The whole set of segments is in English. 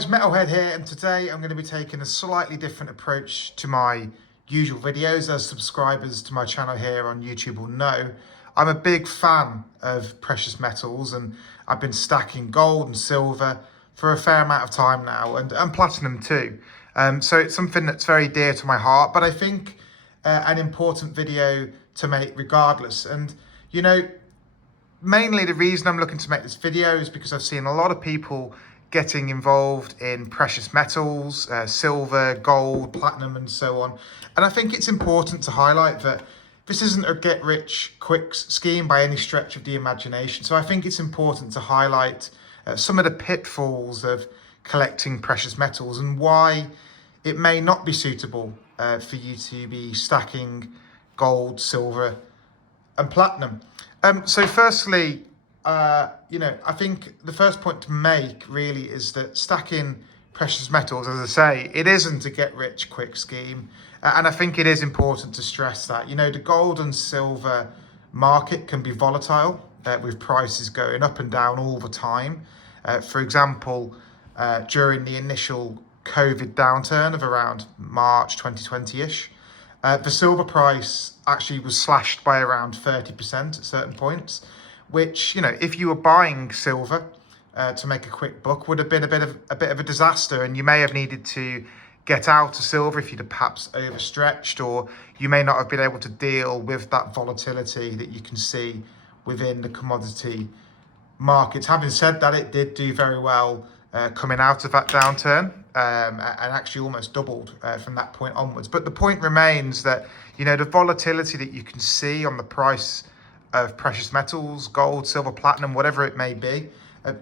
guys, Metalhead here, and today I'm going to be taking a slightly different approach to my usual videos. As subscribers to my channel here on YouTube will know, I'm a big fan of precious metals, and I've been stacking gold and silver for a fair amount of time now, and platinum too. So it's something that's very dear to my heart, but I think an important video to make regardless. And you know, mainly the reason I'm looking to make this video is because I've seen a lot of people getting involved in precious metals, silver, gold, platinum, and so on. And I think it's important to highlight that this isn't a get-rich-quick scheme by any stretch of the imagination. So I think it's important to highlight some of the pitfalls of collecting precious metals and why it may not be suitable for you to be stacking gold, silver, and platinum. So firstly, I think the first point to make really is that stacking precious metals, as I say, it isn't a get-rich-quick scheme. And I think it is important to stress that, the gold and silver market can be volatile with prices going up and down all the time. For example, during the initial COVID downturn of around March 2020-ish, the silver price actually was slashed by around 30% at certain points, which, if you were buying silver to make a quick buck, would have been a bit of a disaster, and you may have needed to get out of silver if you'd have perhaps overstretched, or you may not have been able to deal with that volatility that you can see within the commodity markets. Having said that, it did do very well coming out of that downturn, and actually almost doubled from that point onwards. But the point remains that, the volatility that you can see on the price of precious metals, gold, silver, platinum, whatever it may be,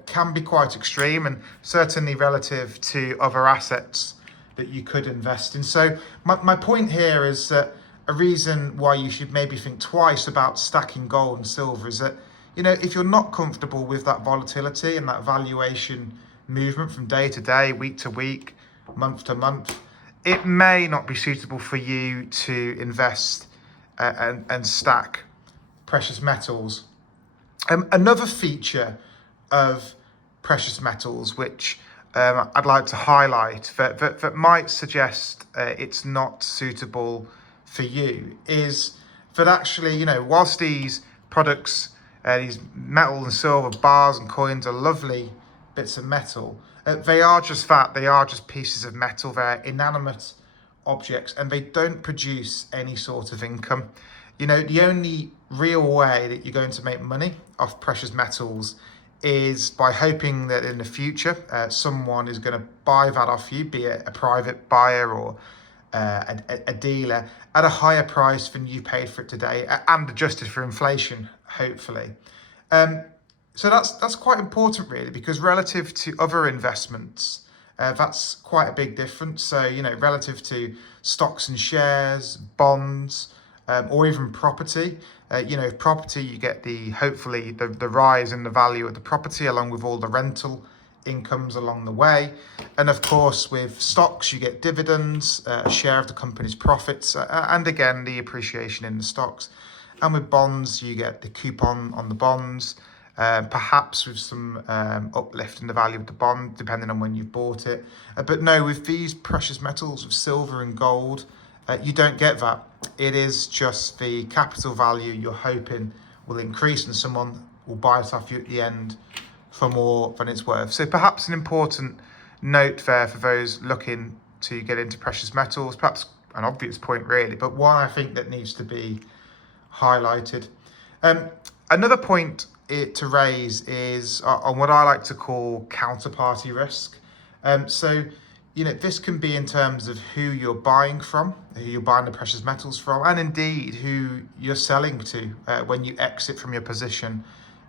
can be quite extreme, and certainly relative to other assets that you could invest in. So my point here is that a reason why you should maybe think twice about stacking gold and silver is that, if you're not comfortable with that volatility and that valuation movement from day to day, week to week, month to month, it may not be suitable for you to invest and stack precious metals. Another feature of precious metals, which I'd like to highlight that might suggest it's not suitable for you, is that actually, whilst these products, these metal and silver bars and coins are lovely bits of metal, they are just that. They are just pieces of metal. They're inanimate objects, and they don't produce any sort of income. The only real way that you're going to make money off precious metals is by hoping that in the future someone is going to buy that off you, be it a private buyer or a dealer, at a higher price than you paid for it today, and adjusted for inflation, hopefully. So that's quite important, really, because relative to other investments, that's quite a big difference. So, relative to stocks and shares, bonds, or even property. Property, you get hopefully the rise in the value of the property, along with all the rental incomes along the way. And of course, with stocks, you get dividends, a share of the company's profits, and again, the appreciation in the stocks. And with bonds, you get the coupon on the bonds, perhaps with some uplift in the value of the bond, depending on when you've bought it. But no, with these precious metals, with silver and gold, you don't get that. It is just the capital value you're hoping will increase, and someone will buy it off you at the end for more than it's worth. So perhaps an important note there for those looking to get into precious metals, perhaps an obvious point really, but one I think that needs to be highlighted. Another point to raise is on what I like to call counterparty risk. This can be in terms of who you're buying from, who you're buying the precious metals from, and indeed who you're selling to when you exit from your position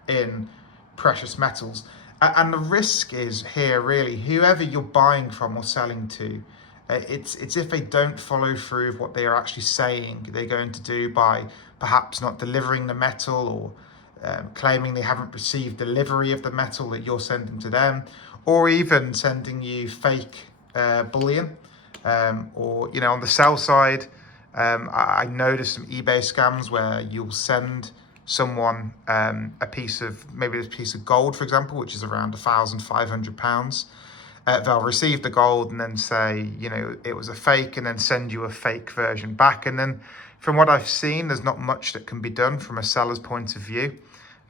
in precious metals. And the risk is here really, whoever you're buying from or selling to, it's if they don't follow through with what they are actually saying they're going to do by perhaps not delivering the metal, or claiming they haven't received delivery of the metal that you're sending to them, or even sending you fake bullion, or on the sell side, I noticed some eBay scams where you'll send someone a piece of gold, for example, which is around £1,500, They'll receive the gold and then say, you know, it was a fake, and then send you a fake version back. And then from what I've seen, there's not much that can be done from a seller's point of view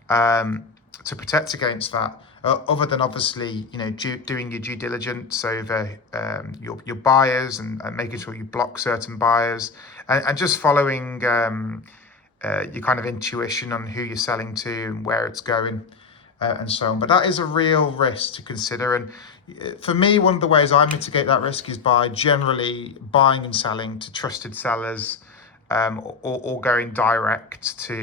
to protect against that, other than obviously, you know, doing your due diligence over your buyers, and making sure you block certain buyers, and just following your kind of intuition on who you're selling to and where it's going, and so on. But that is a real risk to consider. And for me, one of the ways I mitigate that risk is by generally buying and selling to trusted sellers, or going direct to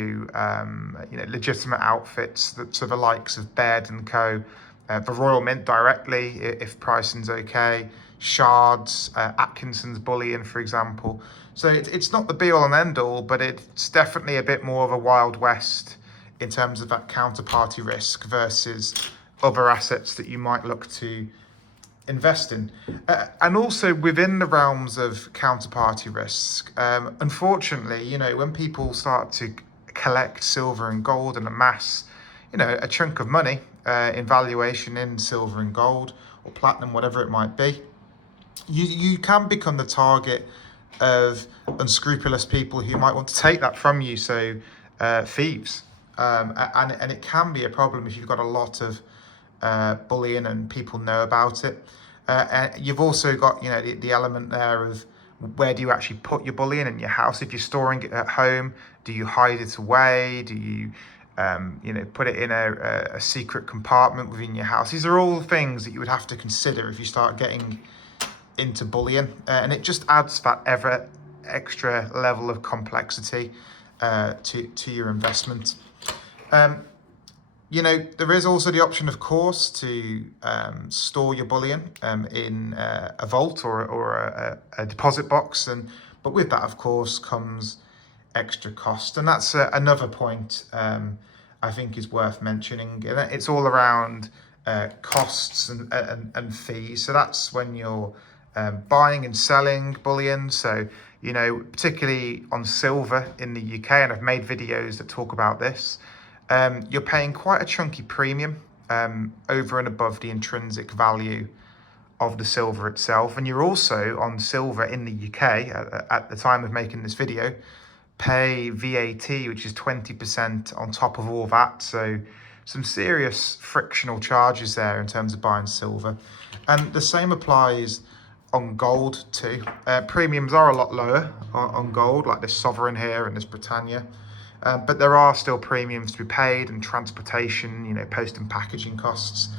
you know, legitimate outfits, that so the likes of Baird and Co, the Royal Mint directly if pricing's okay, Shards, Atkinson's Bullion, for example. So it's not the be all and end all, but it's definitely a bit more of a Wild West in terms of that counterparty risk versus other assets that you might look to invest in. And also within the realms of counterparty risk, unfortunately, you know, when people start to collect silver and gold and amass, you know, a chunk of money in valuation in silver and gold or platinum, whatever it might be, you can become the target of unscrupulous people who might want to take that from you. So thieves, and it can be a problem if you've got a lot of bullion and people know about it. And you've also got, you know, the element there of where do you actually put your bullion in your house? If you're storing it at home, do you hide it away? Do you you know, put it in a secret compartment within your house? These are all things that you would have to consider if you start getting into bullion, and it just adds that ever extra level of complexity to your investment. You know, there is also the option, of course, to store your bullion in a vault or a deposit box, but with that, of course, comes extra cost, and that's another point I think is worth mentioning. It's all around costs and fees. So that's when you're buying and selling bullion. So, you know, particularly on silver in the UK, and I've made videos that talk about this. You're paying quite a chunky premium over and above the intrinsic value of the silver itself. And you're also on silver in the UK at the time of making this video, pay VAT, which is 20% on top of all that. So some serious frictional charges there in terms of buying silver. And the same applies on gold too. Premiums are a lot lower on gold, like this Sovereign here and this Britannia. But there are still premiums to be paid, and transportation, you know, post and packaging costs,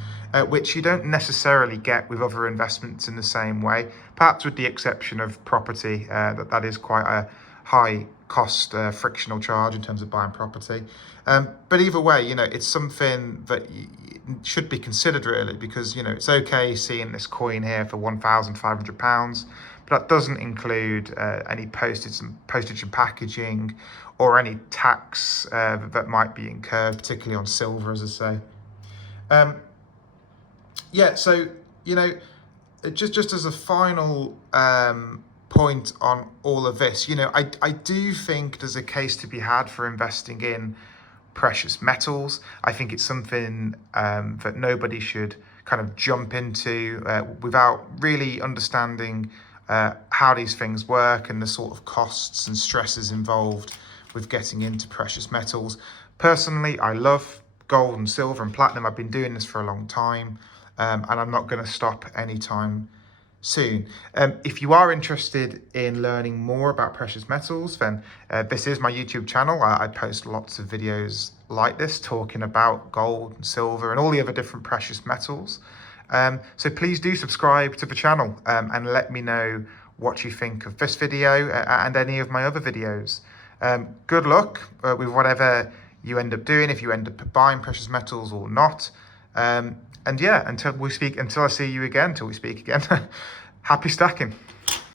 which you don't necessarily get with other investments in the same way, perhaps with the exception of property. That is quite a high cost frictional charge in terms of buying property. But either way, you know, it's something that should be considered really, because, you know, it's okay seeing this coin here for £1,500, but that doesn't include any postage and packaging, or any tax that might be incurred, particularly on silver, as I say. Yeah, so, you know, just as a final point on all of this, you know, I do think there's a case to be had for investing in precious metals. I think it's something that nobody should kind of jump into without really understanding how these things work and the sort of costs and stresses involved with getting into precious metals. Personally, I love gold and silver and platinum. I've been doing this for a long time, and I'm not going to stop anytime soon. If you are interested in learning more about precious metals, then this is my YouTube channel. I post lots of videos like this talking about gold and silver and all the other different precious metals. So please do subscribe to the channel and let me know what you think of this video and any of my other videos. Good luck with whatever you end up doing, if you end up buying precious metals or not. And yeah, until I see you again, till we speak again, happy stacking.